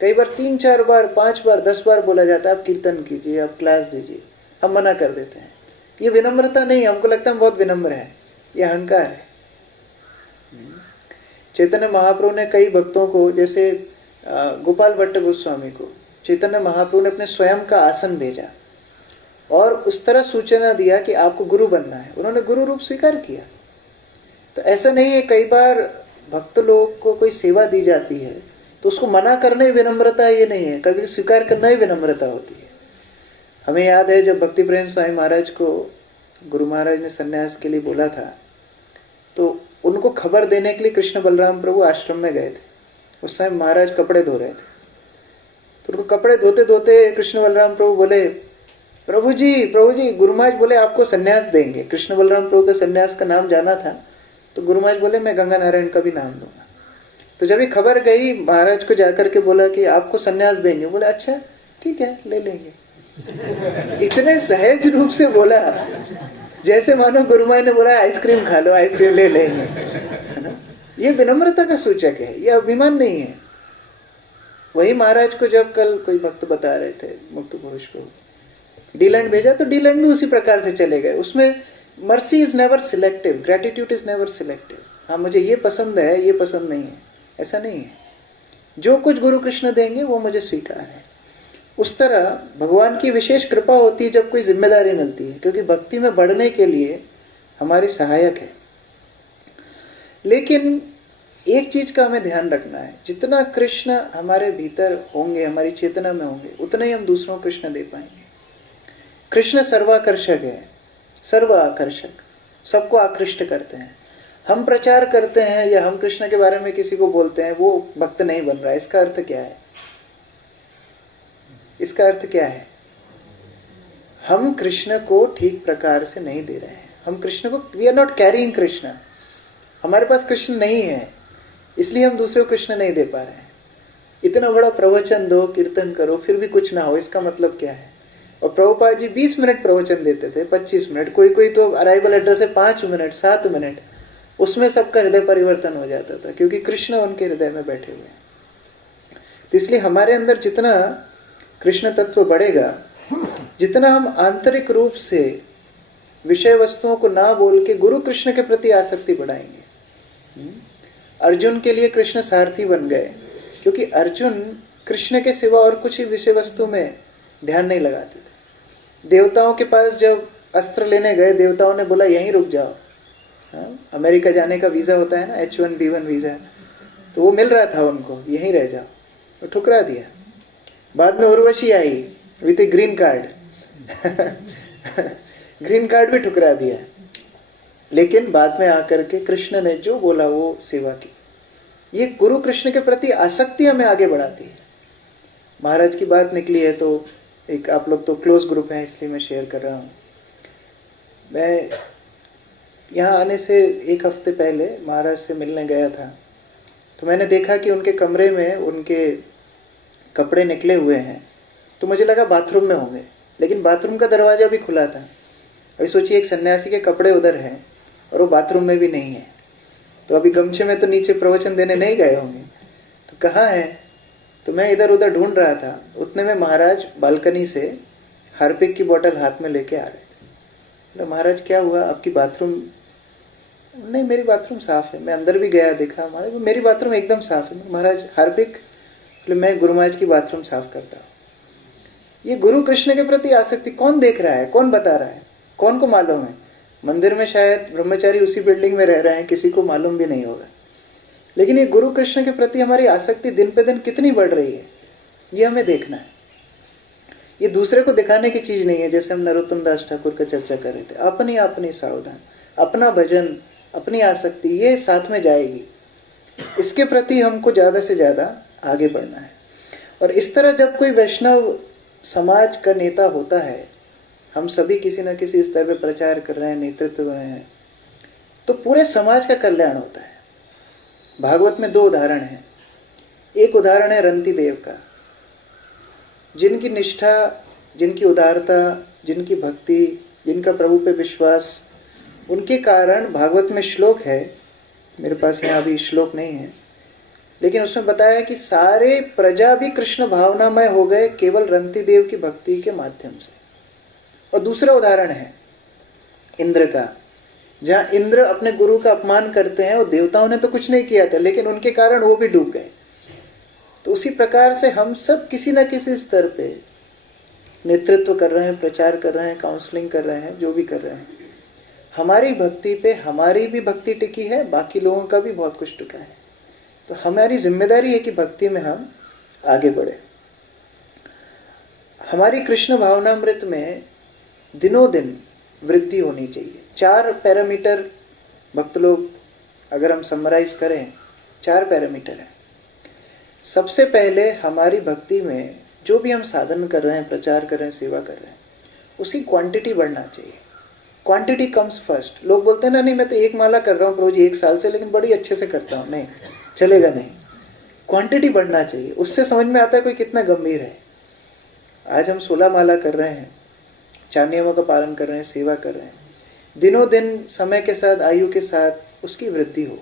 कई बार 3-4 बार 5 बार 10 बार बोला जाता है आप कीर्तन कीजिए, आप क्लास दीजिए, हम मना कर देते हैं। ये विनम्रता नहीं है, हमको लगता है हम बहुत विनम्र हैं, ये अहंकार है। चैतन्य महाप्रभु ने कई भक्तों को, जैसे गोपाल भट्ट गोस्वामी को चैतन्य महाप्रभु ने अपने स्वयं का आसन भेजा और उस तरह सूचना दिया कि आपको गुरु बनना है, उन्होंने गुरु रूप स्वीकार किया। तो ऐसा नहीं है, कई बार भक्त लोग को कोई सेवा दी जाती है तो उसको मना करना ही विनम्रता ये नहीं है, कभी स्वीकार करना ही विनम्रता होती है। हमें याद है जब भक्ति प्रेम स्वामी महाराज को गुरु महाराज ने सन्यास के लिए बोला था तो उनको खबर देने के लिए कृष्ण बलराम प्रभु आश्रम में गए थे। उस समय महाराज कपड़े धो रहे थे, तो उनको कपड़े धोते धोते कृष्ण बलराम प्रभु बोले, प्रभु जी गुरु महाराज बोले आपको सन्यास देंगे। कृष्ण बलराम प्रभु के सन्यास का नाम जाना था, तो गुरु महाराज बोले मैं गंगा नारायण का भी नाम दूंगा। तो जब ये खबर गई महाराज को जाकर के बोला कि आपको सन्यास देंगे, बोले अच्छा ठीक है ले लेंगे। इतने सहज रूप से बोला जैसे मानो गुरु महाराज ने बोला आइसक्रीम खा लो, आइसक्रीम ले लेंगे। ये विनम्रता का सूचक है, ये अभिमान नहीं है। वही महाराज को जब कल कोई भक्त बता रहे थे मुक्त पुरुष को डीलैंड भेजा, तो डीलैंड भी उसी प्रकार से चले गए। उसमें mercy is never selective, gratitude is never selective. हाँ मुझे ये पसंद है, ये पसंद नहीं है, ऐसा नहीं है। जो कुछ गुरु कृष्ण देंगे वो मुझे स्वीकार है। उस तरह भगवान की विशेष कृपा होती है जब कोई जिम्मेदारी मिलती है, क्योंकि भक्ति में बढ़ने के लिए हमारे सहायक है। लेकिन एक चीज का हमें ध्यान रखना है, जितना कृष्ण हमारे भीतर होंगे, हमारी चेतना में होंगे, उतना ही हम दूसरों को कृष्ण दे पाएंगे। कृष्ण सर्वाकर्षक है, सर्व आकर्षक, सबको आकृष्ट करते हैं। हम प्रचार करते हैं या हम कृष्ण के बारे में किसी को बोलते हैं, वो भक्त नहीं बन रहा है। इसका अर्थ क्या है? इसका अर्थ क्या है? हम कृष्ण को ठीक प्रकार से नहीं दे रहे हैं। हम कृष्ण को, we are not carrying Krishna. हमारे पास कृष्ण नहीं है, इसलिए हम दूसरे को कृष्ण नहीं दे पा रहे हैं। इतना बड़ा प्रवचन दो, कीर्तन करो, फिर भी कुछ ना हो, इसका मतलब क्या है? और प्रभुपाद जी 20 मिनट प्रवचन देते थे, 25 मिनट, कोई तो अराइवल एड्रेस है 5 मिनट 7 मिनट, उसमें सबका हृदय परिवर्तन हो जाता था, क्योंकि कृष्ण उनके हृदय में बैठे हुए हैं। तो इसलिए हमारे अंदर जितना कृष्ण तत्व बढ़ेगा, जितना हम आंतरिक रूप से विषय वस्तुओं को ना बोल के गुरु कृष्ण के प्रति आसक्ति बढ़ाएंगे। अर्जुन के लिए कृष्ण सारथी बन गए, क्योंकि अर्जुन कृष्ण के सिवा और कुछ ही विषय वस्तु में ध्यान नहीं लगाते थे। देवताओं के पास जब अस्त्र लेने गए, देवताओं ने बोला यहीं रुक जाओ। अमेरिका जाने का वीजा होता है ना, H1B1 वीजा, तो वो मिल रहा था उनको, यहीं रह जाओ, तो ठुकरा दिया। बाद में उर्वशी आई with A green card green card भी ठुकरा दिया। लेकिन बाद में आकर के कृष्ण ने जो बोला वो सेवा की। ये गुरु कृष्ण के प्रति आसक्ति हमें आगे बढ़ाती है। महाराज की बात निकली है तो एक, आप लोग तो क्लोज ग्रुप हैं इसलिए मैं शेयर कर रहा हूँ। मैं यहाँ आने से 1 हफ्ते पहले महाराज से मिलने गया था, तो मैंने देखा कि उनके कमरे में उनके कपड़े निकले हुए हैं। तो मुझे लगा बाथरूम में होंगे, लेकिन बाथरूम का दरवाजा भी खुला था। अभी सोचिए एक सन्यासी के कपड़े उधर हैं और वो बाथरूम में भी नहीं है, तो अभी गमछे में तो नीचे प्रवचन देने नहीं गए होंगे, तो कहाँ है? तो मैं इधर उधर ढूंढ रहा था। उतने में महाराज बालकनी से हार्पिक की बोतल हाथ में लेके आ रहे थे। तो महाराज क्या हुआ, आपकी बाथरूम? नहीं मेरी बाथरूम साफ है। मैं अंदर भी गया, देखा, महाराज मेरी बाथरूम एकदम साफ है। महाराज हार्पिक? मैं गुरु महाराज की बाथरूम साफ करता हूँ। ये गुरु कृष्ण के प्रति आसक्ति कौन देख रहा है, कौन बता रहा है, कौन को मालूम है? मंदिर में शायद ब्रह्मचारी उसी बिल्डिंग में रह रहे हैं, किसी को मालूम भी नहीं होगा। लेकिन ये गुरु कृष्ण के प्रति हमारी आसक्ति दिन पे दिन कितनी बढ़ रही है, ये हमें देखना है। ये दूसरे को दिखाने की चीज नहीं है। जैसे हम नरोत्तम दास ठाकुर का चर्चा कर रहे थे, अपनी अपनी सावधान, अपना भजन, अपनी आसक्ति, ये साथ में जाएगी। इसके प्रति हमको ज्यादा से ज्यादा आगे बढ़ना है। और इस तरह जब कोई वैष्णव समाज का नेता होता है, हम सभी किसी न किसी स्तर पे प्रचार कर रहे हैं, नेतृत्व में हैं, तो पूरे समाज का कल्याण होता है। भागवत में 2 उदाहरण हैं। एक उदाहरण है रंती देव का, जिनकी निष्ठा, जिनकी उदारता, जिनकी भक्ति, जिनका प्रभु पे विश्वास, उनके कारण भागवत में श्लोक है, मेरे पास यहाँ अभी श्लोक नहीं है, लेकिन उसमें बताया है कि सारे प्रजा भी कृष्ण भावनामय हो गए केवल रंती देव की भक्ति के माध्यम से। और दूसरा उदाहरण है इंद्र का, जहां इंद्र अपने गुरु का अपमान करते हैं, और देवताओं ने तो कुछ नहीं किया था, लेकिन उनके कारण वो भी डूब गए। तो उसी प्रकार से हम सब किसी न किसी स्तर पे नेतृत्व कर रहे हैं, प्रचार कर रहे हैं, काउंसलिंग कर रहे हैं, जो भी कर रहे हैं। हमारी भक्ति पे हमारी भी भक्ति टिकी है, बाकी लोगों का भी बहुत कुछ टिका है। तो हमारी जिम्मेदारी है कि भक्ति में हम आगे बढ़े। हमारी कृष्ण भावनामृत में दिनों दिन वृद्धि होनी चाहिए। 4 पैरामीटर भक्त लोग, अगर हम समराइज करें, 4 पैरामीटर है। सबसे पहले हमारी भक्ति में जो भी हम साधन कर रहे हैं, प्रचार कर रहे हैं, सेवा कर रहे हैं, उसकी क्वांटिटी बढ़ना चाहिए। Quantity comes first. लोग बोलते हैं ना, नहीं मैं तो 1 माला कर रहा हूँ प्रभु जी 1 साल से, लेकिन बड़ी अच्छे से करता हूँ। नहीं, चलेगा नहीं। क्वांटिटी बढ़ना चाहिए, उससे समझ में आता है कोई कितना गंभीर है। आज हम 16 माला कर रहे हैं, 4 नियमों का पालन कर रहे हैं, सेवा कर रहे हैं, दिनों दिन समय के साथ, आयु के साथ उसकी वृद्धि हो।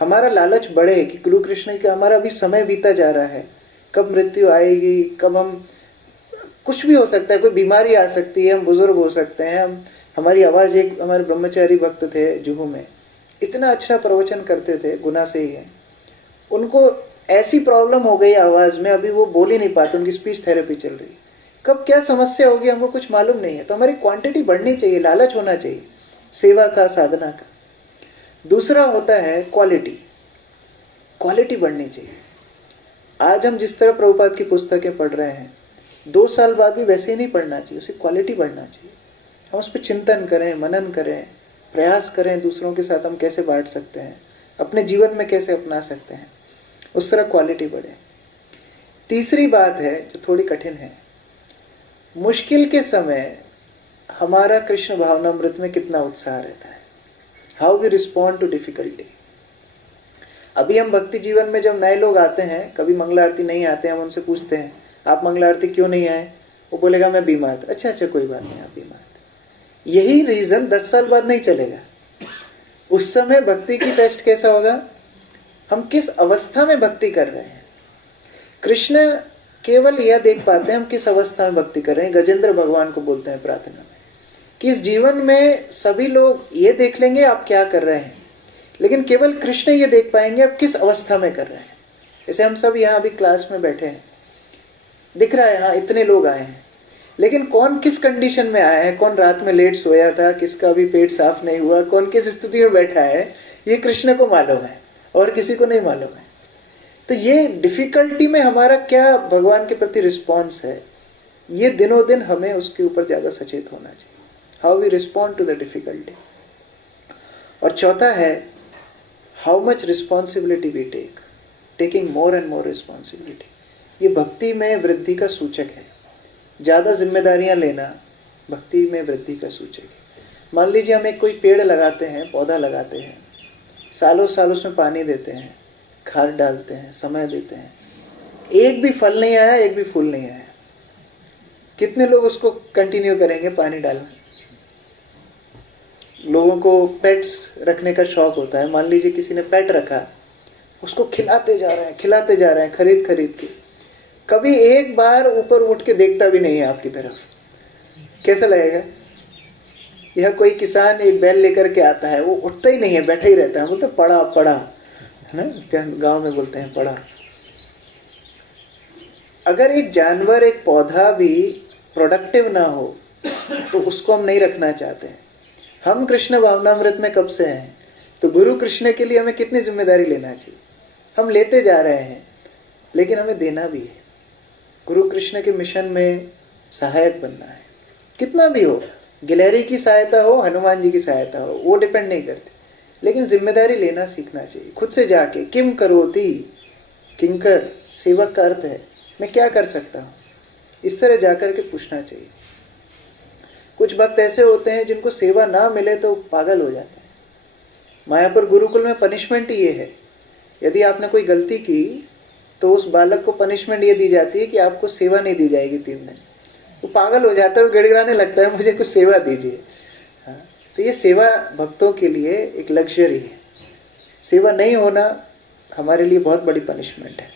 हमारा लालच बढ़े कि गुरु कृष्ण का हमारा अभी समय बीता जा रहा है, कब मृत्यु आएगी, कब हम, कुछ भी हो सकता है, कोई बीमारी आ सकती है, हम बुजुर्ग हो सकते हैं। हमारी आवाज, एक हमारे ब्रह्मचारी भक्त थे जुहू में, इतना अच्छा प्रवचन करते थे, गुना से ही है, उनको ऐसी प्रॉब्लम हो गई आवाज में, अभी वो बोल ही नहीं पाते, उनकी स्पीच थेरेपी चल रही। कब क्या समस्या होगी हमको कुछ मालूम नहीं है। तो हमारी क्वांटिटी बढ़नी चाहिए, लालच होना चाहिए सेवा का, साधना का। दूसरा होता है क्वालिटी, क्वालिटी बढ़नी चाहिए। आज हम जिस तरह प्रभुपाद की पुस्तकें पढ़ रहे हैं, 2 साल बाद भी वैसे ही नहीं पढ़ना चाहिए, उसकी क्वालिटी बढ़ना चाहिए। हम उस पर चिंतन करें, मनन करें, प्रयास करें, दूसरों के साथ हम कैसे बांट सकते हैं, अपने जीवन में कैसे अपना सकते हैं, उस तरह क्वालिटी बढ़े। तीसरी बात है जो थोड़ी कठिन है, मुश्किल के समय हमारा कृष्ण भावनामृत में कितना उत्साह रहता है। How we respond to difficulty. अभी हम भक्ति जीवन में जब नए लोग आते हैं, कभी मंगला आरती नहीं आते हैं, हम उनसे पूछते हैं आप मंगला आरती क्यों नहीं आए, वो बोलेगा मैं बीमार था। अच्छा कोई बात नहीं, आप बीमार थे। यही रीजन 10 साल बाद नहीं चलेगा। उस समय भक्ति की टेस्ट कैसा होगा, हम किस अवस्था में भक्ति कर रहे हैं। कृष्ण केवल यह देख पाते हैं हम किस अवस्था में भक्ति कर रहे हैं। गजेंद्र भगवान को बोलते हैं प्रार्थना में कि इस जीवन में सभी लोग ये देख लेंगे आप क्या कर रहे हैं, लेकिन केवल कृष्ण ये देख पाएंगे आप किस अवस्था में कर रहे हैं। जैसे हम सब यहाँ अभी क्लास में बैठे हैं, दिख रहा है हाँ इतने लोग आए हैं, लेकिन कौन किस कंडीशन में आया है, कौन रात में लेट सोया था, किसका अभी पेट साफ नहीं हुआ, कौन किस स्थिति में बैठा है, ये कृष्ण को मालूम है और किसी को नहीं मालूम है। तो ये डिफिकल्टी में हमारा क्या भगवान के प्रति रिस्पॉन्स है, ये दिनों दिन हमें उसके ऊपर ज्यादा सचेत होना चाहिए। How we respond to the difficulty. और चौथा है how much responsibility we take, taking more and more responsibility. ये भक्ति में वृद्धि का सूचक है। ज्यादा जिम्मेदारियां लेना भक्ति में वृद्धि का सूचक है। मान लीजिए हम एक कोई पेड़ लगाते हैं, पौधा लगाते हैं, सालों साल उसमें पानी देते हैं, खाद डालते हैं, समय देते हैं, एक भी फल नहीं आया, एक भी फूल नहीं आया, कितने लोग उसको कंटिन्यू करेंगे पानी डालना। लोगों को पेट्स रखने का शौक होता है। मान लीजिए किसी ने पेट रखा, उसको खिलाते जा रहे हैं खरीद के, कभी एक बार ऊपर उठ के देखता भी नहीं है आपकी तरफ, कैसा लगेगा। यह कोई किसान एक बैल लेकर के आता है, वो उठता ही नहीं है, बैठा ही रहता है, बोलते पड़ा है ना, गांव में बोलते हैं पड़ा। अगर एक जानवर, एक पौधा भी प्रोडक्टिव ना हो तो उसको हम नहीं रखना चाहते हैं। हम कृष्ण भावनामृत में कब से हैं, तो गुरु कृष्ण के लिए हमें कितनी जिम्मेदारी लेना चाहिए। हम लेते जा रहे हैं, लेकिन हमें देना भी है। गुरु कृष्ण के मिशन में सहायक बनना है, कितना भी हो, गिलहरी की सहायता हो, हनुमान जी की सहायता हो, वो डिपेंड नहीं करती, लेकिन जिम्मेदारी लेना सीखना चाहिए। खुद से जाके किम करोति किंकर, सेवक का अर्थ है मैं क्या कर सकता हूँ, इस तरह जाकर के पूछना चाहिए। कुछ भक्त ऐसे होते हैं जिनको सेवा ना मिले तो पागल हो जाते हैं। मायापुर गुरुकुल में पनिशमेंट ये है, यदि आपने कोई गलती की तो उस बालक को पनिशमेंट ये दी जाती है कि आपको सेवा नहीं दी जाएगी 3 दिन। वो पागल हो जाता है, वो गिड़गिड़ाने लगता है, मुझे कुछ सेवा दीजिए। हाँ, तो ये सेवा भक्तों के लिए एक लग्जरी है। सेवा नहीं होना हमारे लिए बहुत बड़ी पनिशमेंट है।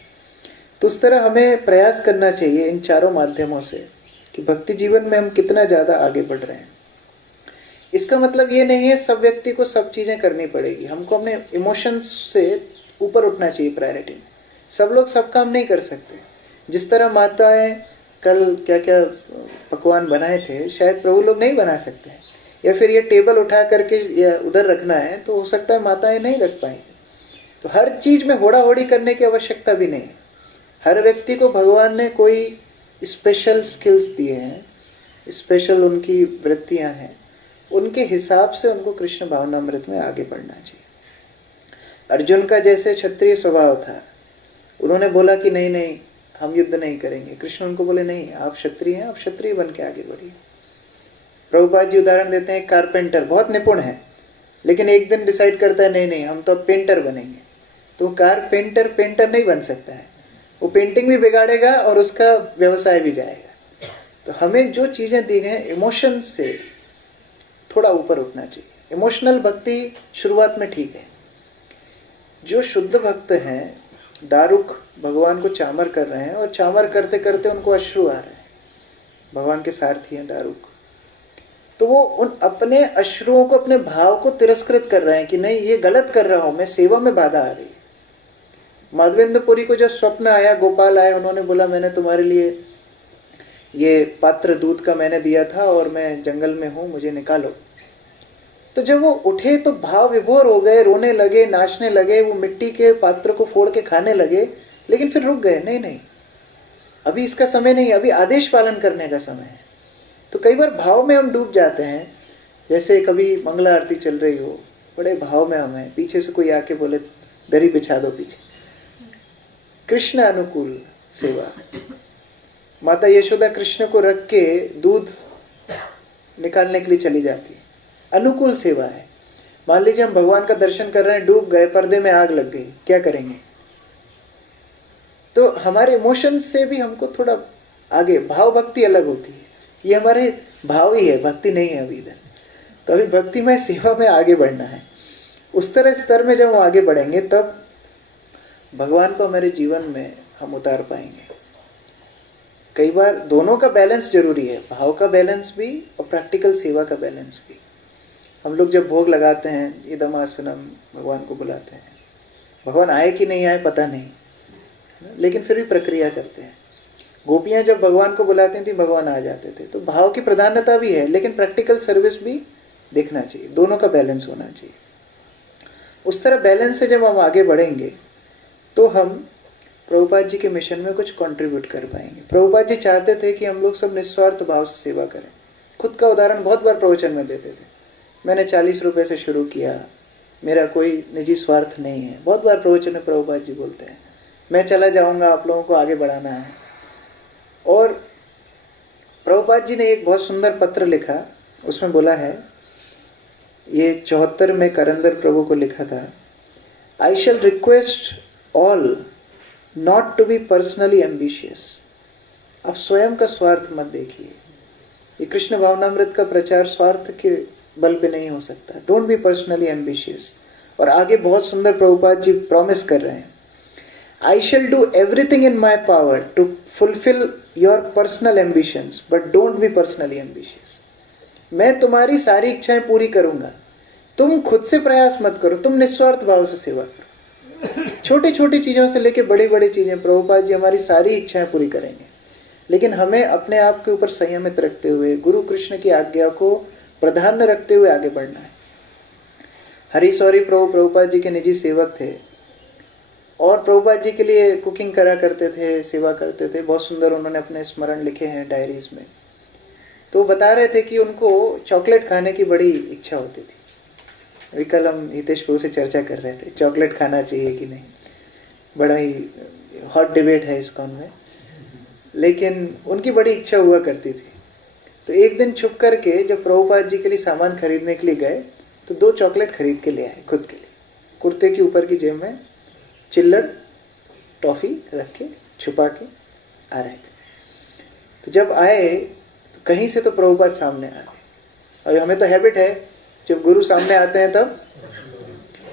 तो उस तरह हमें प्रयास करना चाहिए इन चारों माध्यमों से कि भक्ति जीवन में हम कितना ज्यादा आगे बढ़ रहे हैं। इसका मतलब ये नहीं है सब व्यक्ति को सब चीजें करनी पड़ेगी, हमको अपने इमोशंस से ऊपर उठना चाहिए प्रायोरिटी में। सब लोग सब काम नहीं कर सकते। जिस तरह माताएं कल क्या क्या पकवान बनाए थे, शायद प्रभु लोग नहीं बना सकते हैं, या फिर ये टेबल उठा करके या उधर रखना है तो हो सकता है माताएं नहीं रख पाएंगे। तो हर चीज में होड़ा होड़ी करने की आवश्यकता भी नहीं है। हर व्यक्ति को भगवान ने कोई स्पेशल स्किल्स दिए हैं, स्पेशल उनकी वृत्तियां हैं, उनके हिसाब से उनको कृष्ण भावनामृत में आगे बढ़ना चाहिए। अर्जुन का जैसे क्षत्रिय स्वभाव था, उन्होंने बोला कि नहीं नहीं हम युद्ध नहीं करेंगे। कृष्ण उनको बोले नहीं, आप क्षत्रिय हैं, आप क्षत्रिय बन के आगे बढ़िए। प्रभुपाद जी उदाहरण देते हैं, कारपेंटर बहुत निपुण है, लेकिन एक दिन डिसाइड करता है नहीं नहीं हम तो अब पेंटर बनेंगे। तो कारपेंटर पेंटर नहीं बन सकता है, वो पेंटिंग भी बिगाड़ेगा और उसका व्यवसाय भी जाएगा। तो हमें जो चीजें दी गई इमोशन से थोड़ा ऊपर उठना चाहिए। इमोशनल भक्ति शुरुआत में ठीक है। जो शुद्ध भक्त हैं, दारुक भगवान को चामर कर रहे हैं और चामर करते करते उनको अश्रु आ रहे हैं, भगवान के सारथी हैं दारुक, तो वो उन अपने अश्रुओं को, अपने भाव को तिरस्कृत कर रहे हैं कि नहीं ये गलत कर रहा हूं मैं, सेवा में बाधा आ रही है। माधवेंद्रपुरी को जब स्वप्न आया, गोपाल आए, उन्होंने बोला मैंने तुम्हारे लिए ये पात्र दूध का मैंने दिया था और मैं जंगल में हूं, मुझे निकालो। तो जब वो उठे तो भाव विभोर हो गए, रोने लगे, नाचने लगे, वो मिट्टी के पात्र को फोड़ के खाने लगे, लेकिन फिर रुक गए, नहीं नहीं अभी इसका समय नहीं, अभी आदेश पालन करने का समय है। तो कई बार भाव में हम डूब जाते हैं, जैसे कभी मंगला आरती चल रही हो, बड़े भाव में हम हैं, पीछे से कोई आके बोले दरी बिछा दो पीछे, कृष्ण अनुकूल सेवा। माता यशोदा कृष्ण को रख के दूध निकालने के लिए चली जाती है, अनुकूल सेवा है। मान लीजिए हम भगवान का दर्शन कर रहे हैं, डूब गए, पर्दे में आग लग गई, क्या करेंगे? तो हमारे इमोशंस से भी हमको थोड़ा आगे, भाव भक्ति अलग होती है, ये हमारे भाव ही है, भक्ति नहीं है अभी इधर। तो अभी भक्ति में सेवा में आगे बढ़ना है। उस तरह स्तर में जब हम आगे बढ़ेंगे तब भगवान को हमारे जीवन में हम उतार पाएंगे। कई बार दोनों का बैलेंस जरूरी है, भाव का बैलेंस भी और प्रैक्टिकल सेवा का बैलेंस भी। हम लोग जब भोग लगाते हैं, इदमासनम, भगवान को बुलाते हैं, भगवान आए कि नहीं आए पता नहीं, लेकिन फिर भी प्रक्रिया करते हैं। गोपियां जब भगवान को बुलाती थी भगवान आ जाते थे। तो भाव की प्रधानता भी है, लेकिन प्रैक्टिकल सर्विस भी देखना चाहिए, दोनों का बैलेंस होना चाहिए। उस तरह बैलेंस से जब हम आगे बढ़ेंगे तो हम प्रभुपाद जी के मिशन में कुछ कंट्रीब्यूट कर पाएंगे। प्रभुपाद जी चाहते थे कि हम लोग सब निस्वार्थ भाव से सेवा करें। खुद का उदाहरण बहुत बार प्रवचन में देते थे, मैंने 40 रुपए से शुरू किया, मेरा कोई निजी स्वार्थ नहीं है। बहुत बार प्रवचन में प्रभुपाद जी बोलते हैं, मैं चला जाऊंगा, आप लोगों को आगे बढ़ाना है। और प्रभुपाद जी ने एक बहुत सुंदर पत्र लिखा, उसमें बोला है, ये 74 में करंदर प्रभु को लिखा था, I shall request all not to be personally ambitious. आप स्वयं का स्वार्थ मत देखिए। ये कृष्ण भावनामृत का प्रचार स्वार्थ के बल पे नहीं हो सकता। Don't be personally ambitious. और आगे बहुत सुंदर प्रभुपाद जी प्रॉमिस कर रहे हैं, I shall do everything in my power to fulfill your personal ambitions, but don't be personally ambitious. मैं तुम्हारी सारी इच्छाएं पूरी करूंगा, तुम खुद से प्रयास मत करो, तुम निस्वार्थ भाव से सेवा करो। छोटी छोटी चीजों से लेके बड़ी बड़ी चीजें प्रभुपाद जी हमारी सारी इच्छाएं पूरी करेंगे, लेकिन हमें अपने आप के ऊपर संयमित रखते हुए, गुरु कृष्ण की आज्ञा को प्राधान्य रखते हुए आगे बढ़ना है। हरी सौरी प्रभु प्रभुपाद जी के निजी सेवक थे और प्रभुपाद जी के लिए कुकिंग करा करते थे, सेवा करते थे। बहुत सुंदर उन्होंने अपने स्मरण लिखे हैं डायरीज में। तो बता रहे थे कि उनको चॉकलेट खाने की बड़ी इच्छा होती थी। अभी कल हम हितेश प्रभु से चर्चा कर रहे थे, चॉकलेट खाना चाहिए कि नहीं, बड़ा ही हॉट डिबेट है इस्कॉन में, लेकिन उनकी बड़ी इच्छा हुआ करती थी। तो एक दिन छुप करके जब प्रभुपाद जी के लिए सामान खरीदने के लिए गए तो 2 चॉकलेट खरीद के ले आए खुद के लिए। कुर्ते के ऊपर की जेब में चिल्लड़ टॉफी रख के छुपा के आ रहे थे। तो जब आए तो कहीं से तो प्रभुपाद सामने आ गए। और हमें तो हैबिट है जब गुरु सामने आते हैं तब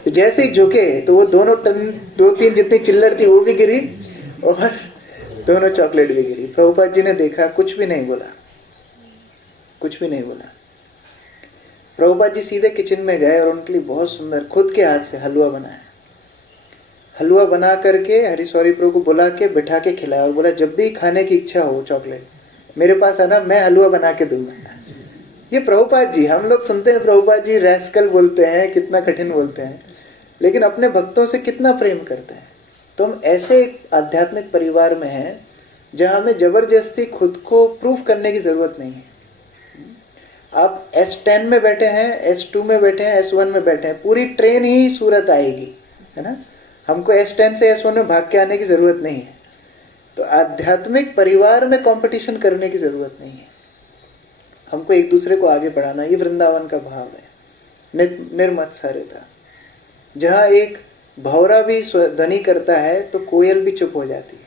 तो जैसे ही झुके तो वो दोनों टन 2-3 जितनी चिल्लड़ थी वो भी गिरी और दोनों चॉकलेट भी गिरी। प्रभुपाद जी ने देखा, कुछ भी नहीं बोला, कुछ भी नहीं बोला। प्रभुपाद जी सीधे किचन में गए और उनके लिए बहुत सुंदर खुद के हाथ से हलवा बनाया। हलवा बना करके हरिशौरी प्रभु को बुला के बिठा के खिलाया और बोला जब भी खाने की इच्छा हो चॉकलेट मेरे पास आना, मैं हलवा बना के दूंगा। ये प्रभुपाद जी, हम लोग सुनते हैं प्रभुपाद जी रैस्कल बोलते हैं, कितना कठिन बोलते हैं, लेकिन अपने भक्तों से कितना प्रेम करते हैं। तो हम ऐसे एक आध्यात्मिक परिवार में हैं जहां हमें जबरदस्ती खुद को प्रूफ करने की जरूरत नहीं है। आप S10 में बैठे हैं, S2 में बैठे हैं, S1 में बैठे हैं, पूरी ट्रेन ही सूरत आएगी, है ना। हमको S10 से S1 में भाग के आने की जरूरत नहीं है। तो आध्यात्मिक परिवार में कंपटीशन करने की जरूरत नहीं है। हमको एक दूसरे को आगे बढ़ाना, ये वृंदावन का भाव है, निर्मत्सर्यता। जहां एक भौरा भी ध्वनि करता है तो कोयल भी चुप हो जाती है।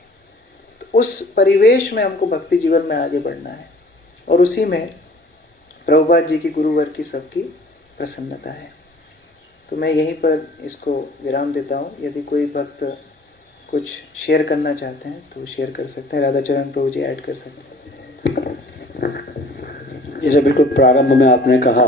तो उस परिवेश में हमको भक्ति जीवन में आगे बढ़ना है और उसी में प्रभुपाद जी की गुरुवर की सबकी प्रसन्नता है। तो मैं यहीं पर इसको विराम देता हूँ। यदि कोई भक्त कुछ शेयर करना चाहते हैं तो शेयर कर सकते हैं। राधाचरण प्रभु जी ऐड कर सकते हैं। जैसे बिल्कुल प्रारंभ में आपने कहा